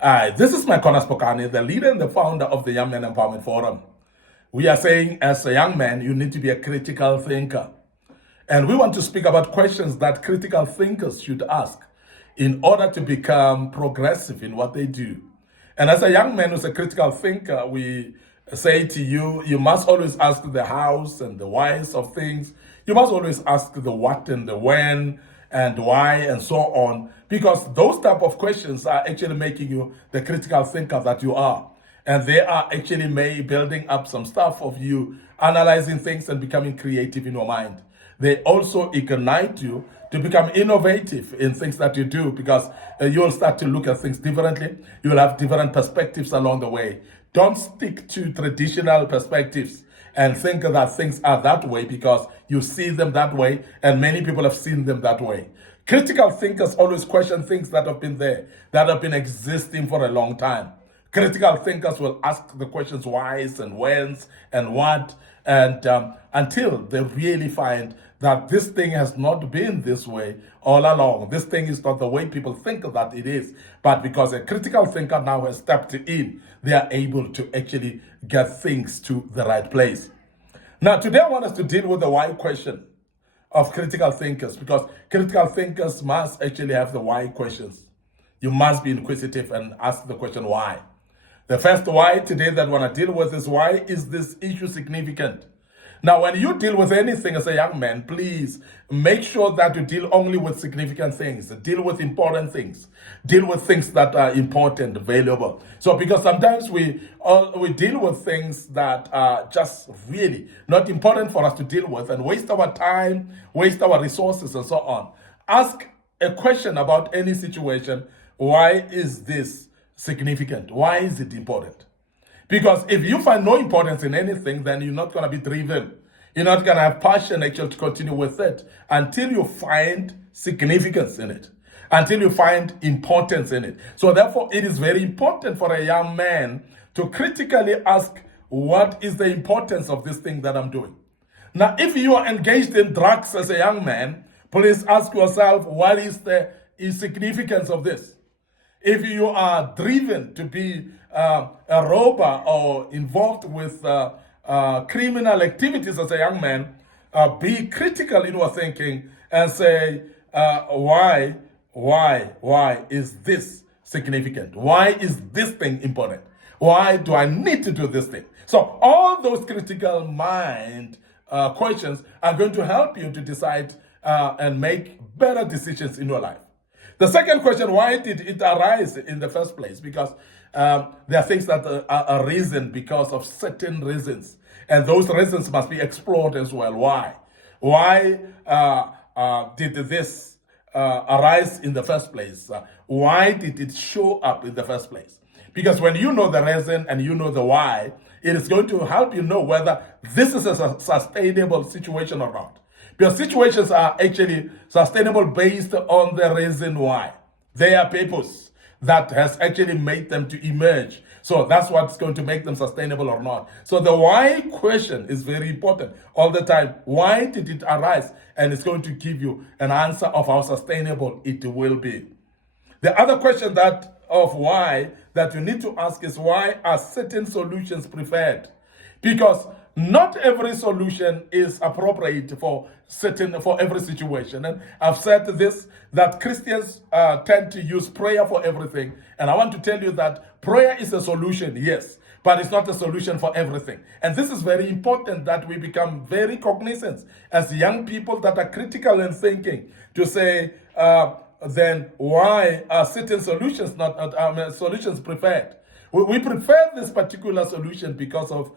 This is Micornus Phokane, the leader and the founder of the Young Men Empowerment Forum. We are saying, as a young man, you need to be a critical thinker. And we want to speak about questions that critical thinkers should ask in order to become progressive in what they do. And as a young man who's a critical thinker, we say to you, you must always ask the hows and the whys of things. You must always ask the what and the when and why and so on, because those type of questions are actually making you the critical thinker that you are. And they are actually building up some stuff of you analyzing things and becoming creative in your mind. They also ignite you to become innovative in things that you do, because you'll start to look at things differently. You'll have different perspectives along the way. Don't stick to traditional perspectives and think that things are that way because you see them that way and many people have seen them that way. Critical thinkers always question things that have been there, that have been existing for a long time. Critical thinkers will ask the questions whys and whens and what, and until they really find that this thing has not been this way all along. This thing is not the way people think that it is, but because a critical thinker now has stepped in, they are able to actually get things to the right place. Now, today I want us to deal with the why question of critical thinkers, because critical thinkers must actually have the why questions. You must be inquisitive and ask the question why. The first why today that I want to deal with is, why is this issue significant? Now, when you deal with anything as a young man, please make sure that you deal only with significant things. Deal with important things. Deal with things that are important, valuable. So, because sometimes we deal with things that are just really not important for us to deal with and waste our time, waste our resources, and so on. Ask a question about any situation. Why is this significant? Why is it important? Because if you find no importance in anything, then you're not going to be driven. You're not going to have passion actually to continue with it until you find significance in it, until you find importance in it. So therefore, it is very important for a young man to critically ask, what is the importance of this thing that I'm doing? Now, if you are engaged in drugs as a young man, please ask yourself, what is the significance of this? If you are driven to be a robber or involved with criminal activities as a young man, be critical in your thinking and say, why is this significant? Why is this thing important? Why do I need to do this thing? So all those critical mind questions are going to help you to decide and make better decisions in your life. The second question, why did it arise in the first place? Because there are things that are arisen because of certain reasons. And those reasons must be explored as well. Why? Why did this arise in the first place? Why did it show up in the first place? Because when you know the reason and you know the why, it is going to help you know whether this is a sustainable situation or not. Because situations are actually sustainable based on the reason why. Their purpose that has actually made them to emerge. So that's what's going to make them sustainable or not. So the why question is very important all the time. Why did it arise? And it's going to give you an answer of how sustainable it will be. The other question of why that you need to ask is, why are certain solutions preferred? Because not every solution is appropriate for every situation. And I've said this, that Christians tend to use prayer for everything. And I want to tell you that prayer is a solution, yes, but it's not a solution for everything. And this is very important, that we become very cognizant as young people that are critical in thinking to say, then why are certain solutions solutions preferred? We prefer this particular solution because of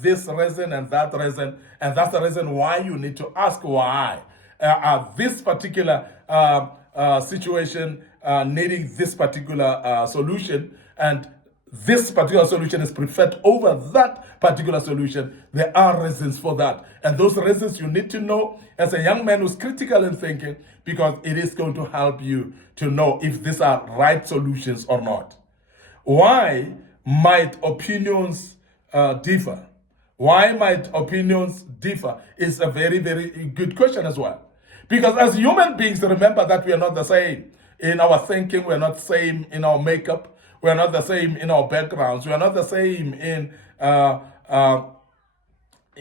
this reason and that reason, and that's the reason why you need to ask why. This particular situation needing this particular solution, and this particular solution is preferred over that particular solution. There are reasons for that. And those reasons you need to know as a young man who's critical in thinking, because it is going to help you to know if these are right solutions or not. Why might opinions differ? Why might opinions differ is a very, very good question as well. Because as human beings, remember that we are not the same in our thinking, we're not the same in our makeup, We are not the same in our backgrounds. We are not the same in a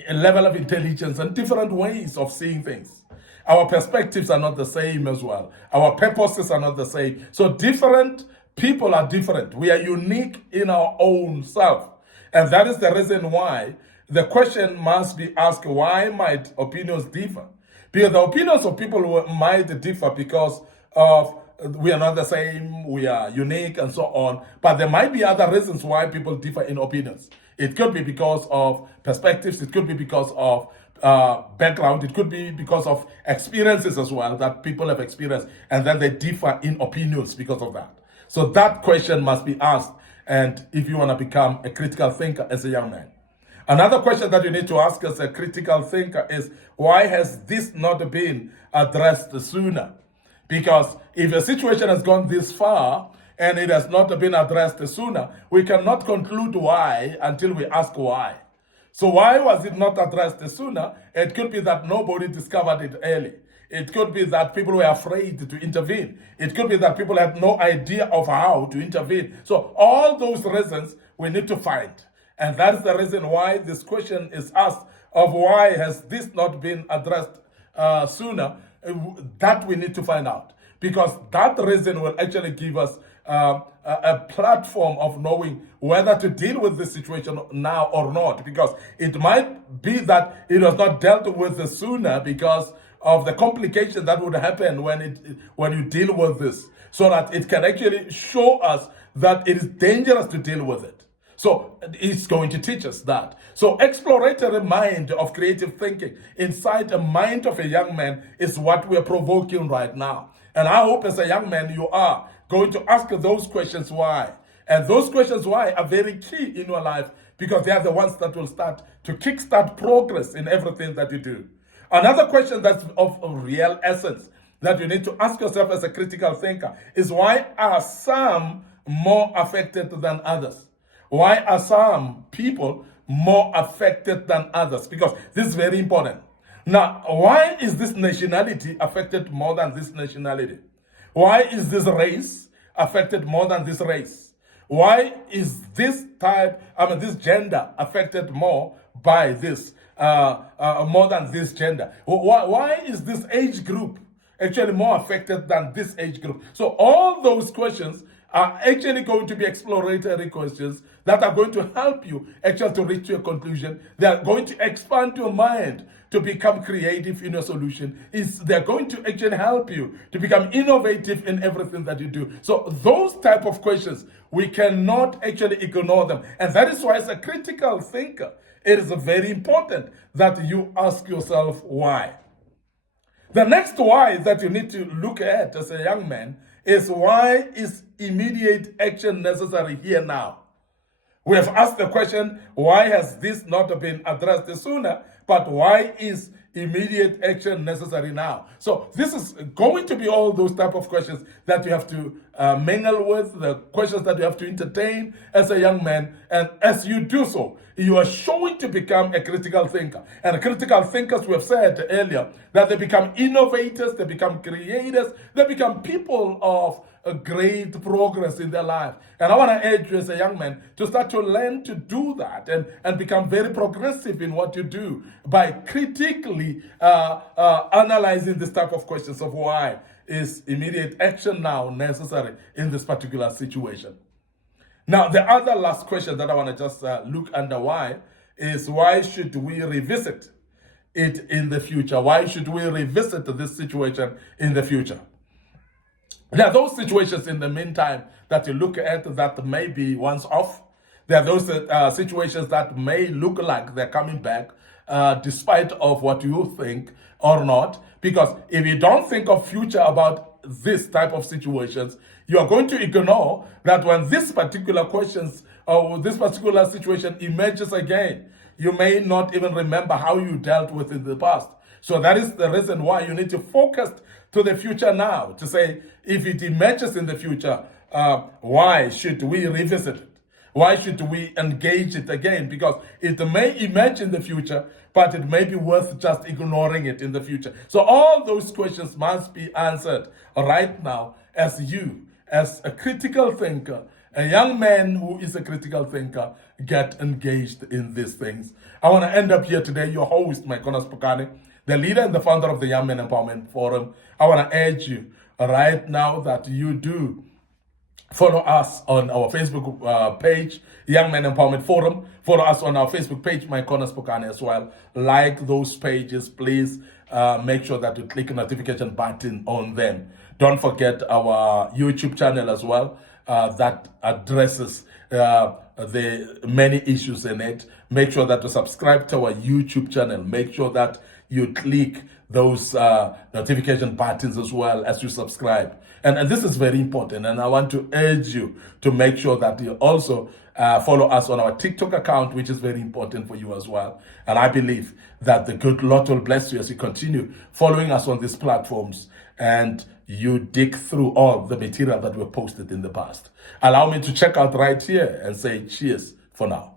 level of intelligence and different ways of seeing things. Our perspectives are not the same as well. Our purposes are not the same. So different people are different. We are unique in our own self. And that is the reason why the question must be asked, why might opinions differ? Because the opinions of people might differ because of we are not the same, we are unique, and so on. But there might be other reasons why people differ in opinions. It could be because of perspectives, it could be because of background, it could be because of experiences as well that people have experienced, and then they differ in opinions because of that. So that question must be asked, and if you want to become a critical thinker as a young man. Another question that you need to ask as a critical thinker is, why has this not been addressed sooner? Because if a situation has gone this far and it has not been addressed sooner, we cannot conclude why until we ask why. So why was it not addressed sooner? It could be that nobody discovered it early. It could be that people were afraid to intervene. It could be that people had no idea of how to intervene. So all those reasons we need to find. And that is the reason why this question is asked of why has this not been addressed sooner. That we need to find out. Because that reason will actually give us a platform of knowing whether to deal with this situation now or not. Because it might be that it was not dealt with sooner because of the complication that would happen when you deal with this. So that it can actually show us that it is dangerous to deal with it. So it's going to teach us that. So exploratory mind of creative thinking inside the mind of a young man is what we're provoking right now. And I hope as a young man you are going to ask those questions why. And those questions why are very key in your life because they are the ones that will start to kickstart progress in everything that you do. Another question that's of real essence that you need to ask yourself as a critical thinker is, why are some more affected than others? Why are some people more affected than others? Because this is very important. Now, why is this nationality affected more than this nationality? Why is this race affected more than this race? Why is this this gender affected more by this, more than this gender? Why is this age group actually more affected than this age group? So all those questions are actually going to be exploratory questions that are going to help you actually to reach your conclusion. They are going to expand your mind to become creative in your solution. They're going to actually help you to become innovative in everything that you do. So those type of questions, we cannot actually ignore them. And that is why as a critical thinker, it is very important that you ask yourself why. The next why that you need to look at as a young man is, why is immediate action necessary here now? We have asked the question, why has this not been addressed sooner? But why is immediate action necessary now? So this is going to be all those type of questions that you have to mingle with, the questions that you have to entertain as a young man. And as you do so, you are showing to become a critical thinker. And critical thinkers, we have said earlier, that they become innovators, they become creators, they become people of a great progress in their life. And I want to urge you as a young man to start to learn to do that and become very progressive in what you do by critically analyzing this type of questions of why is immediate action now necessary in this particular situation. Now, the other last question that I want to just look under why is, why should we revisit it in the future? Why should we revisit this situation in the future? There are those situations in the meantime that you look at that may be once off. There are those situations that may look like they're coming back despite of what you think or not. Because if you don't think of future about this type of situations, you are going to ignore that when this particular questions or this particular situation emerges again, you may not even remember how you dealt with it in the past. So that is the reason why you need to focus to the future now, to say, if it emerges in the future, why should we revisit it? Why should we engage it again? Because it may emerge in the future, but it may be worth just ignoring it in the future. So all those questions must be answered right now as you, as a critical thinker, A young man who is a critical thinker, get engaged in these things. I want to end up here today, your host, Micornus Phokane, the leader and the founder of the Young Men Empowerment Forum. I want to urge you right now that you do follow us on our Facebook page, Young Men Empowerment Forum. Follow us on our Facebook page, Micornus Phokane as well. Like those pages, please. Make sure that you click the notification button on them. Don't forget our YouTube channel as well that addresses the many issues in it. Make sure that you subscribe to our YouTube channel. Make sure that you click those notification buttons as well as you subscribe. And this is very important. And I want to urge you to make sure that you also follow us on our TikTok account, which is very important for you as well. And I believe that the good Lord will bless you as you continue following us on these platforms and you dig through all the material that were posted in the past. Allow me to check out right here and say cheers for now.